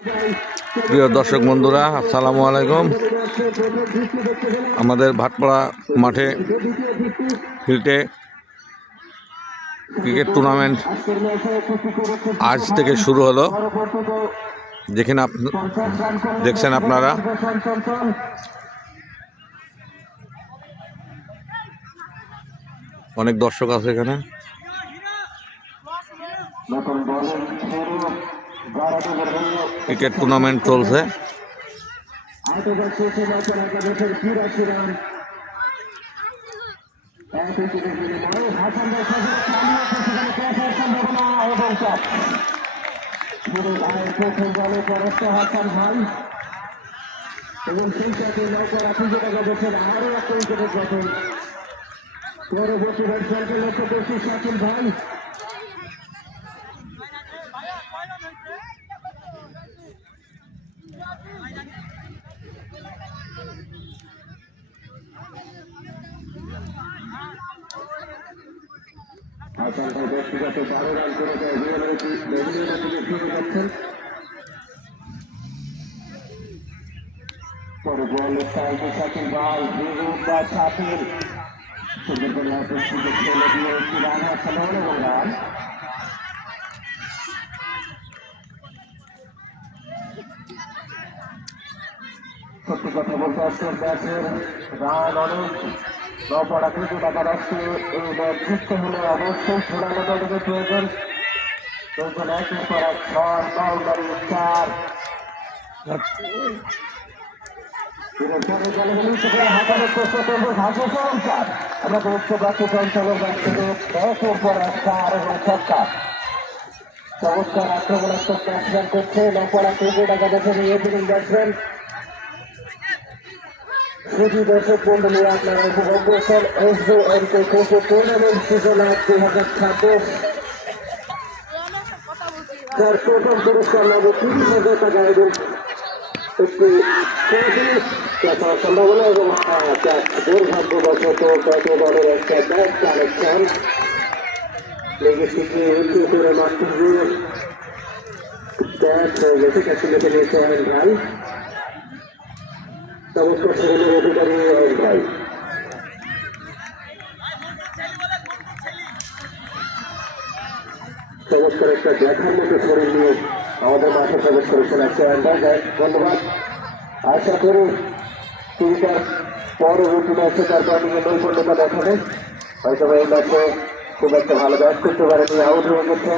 প্রিয় দর্শক বন্ধুরা, আসসালামু আলাইকুম। আমাদের ভাটপাড়া মাঠে ফিল্ডে ক্রিকেট টুর্নামেন্ট আজ থেকে শুরু হলো। যেখানে আপ দেখছেন আপনারা। অনেক দর্শক আছে এখানে। ক্রিকেট টুর্নামেন্ট চলছে। এবং সেই সাথে নৌকা রাখি যেটা গেছেন আরও একটা উইকেটের পরবর্তী ব্যাটসম্যানকে লক্ষ্য করছি শাকিল ভাই। হাসান ভাই ব্যক্তিগত বারো রান করে দেয় বেগুনিয়া থেকে ফিরে যাচ্ছেন পরে বল সাইডে শাকিল ভাই বিরুদ্ধ বা শাকিল সুন্দর করে হাতে সুযোগ ফেলে দিয়ে একটি রান হাসান এবং রান সত্যি কথা বলতে অস্ট্রেল ব্যাচের রান অনেক। নপড়া কিন্তু টাকা রাখছে এই ম্যাচ হলে অবশ্যই চূড়ান্ত দলকে প্রয়োজন প্রয়োজন একের পর এক ছয় বাউন্ডারি চার। আমরা দেখতে পাচ্ছি চঞ্চলের ব্যাট থেকে একের পর এক চার এবং ছক্কা। চমৎকার আক্রমণাত্মক ব্যাটসম্যান করছে। নপড়া ক্রিকেট এই ওপেনিং ব্যাটসম্যান শুধু দর্শক মন্ডলী, আপনারা উপভোগ করছেন S B M K cricket tournament season এক দুই হাজার ছাব্বিশ। যার প্রথম পুরস্কার লাগবে তিরিশ হাজার টাকা এবং একটি দেখার সম্ভাবনা এবং দুর্ভাগ্যবশত গত দলের একটা ব্যাট কালেকশন লেগেছে উঁচু করে মাত্র ব্যাট হয়ে গেছে কাশ্মীরে নিয়েছে অয়ন ভাই। চমৎকার সেগুলোর অধিকারী ভাই চমৎকার একটা দেখার মতো নিয়ে আমাদের মাঠে প্রবেশ করেছেন একটা ধন্যবাদ আশা করি তিনটার পরবর্তী ম্যাচে তার ব্যাটিংয়ে নৈপুণ্যতা দেখাবে হয়তো এই ম্যাচে খুব একটা ভালো ব্যাট করতে পারেনি আউট হয়ে গেছে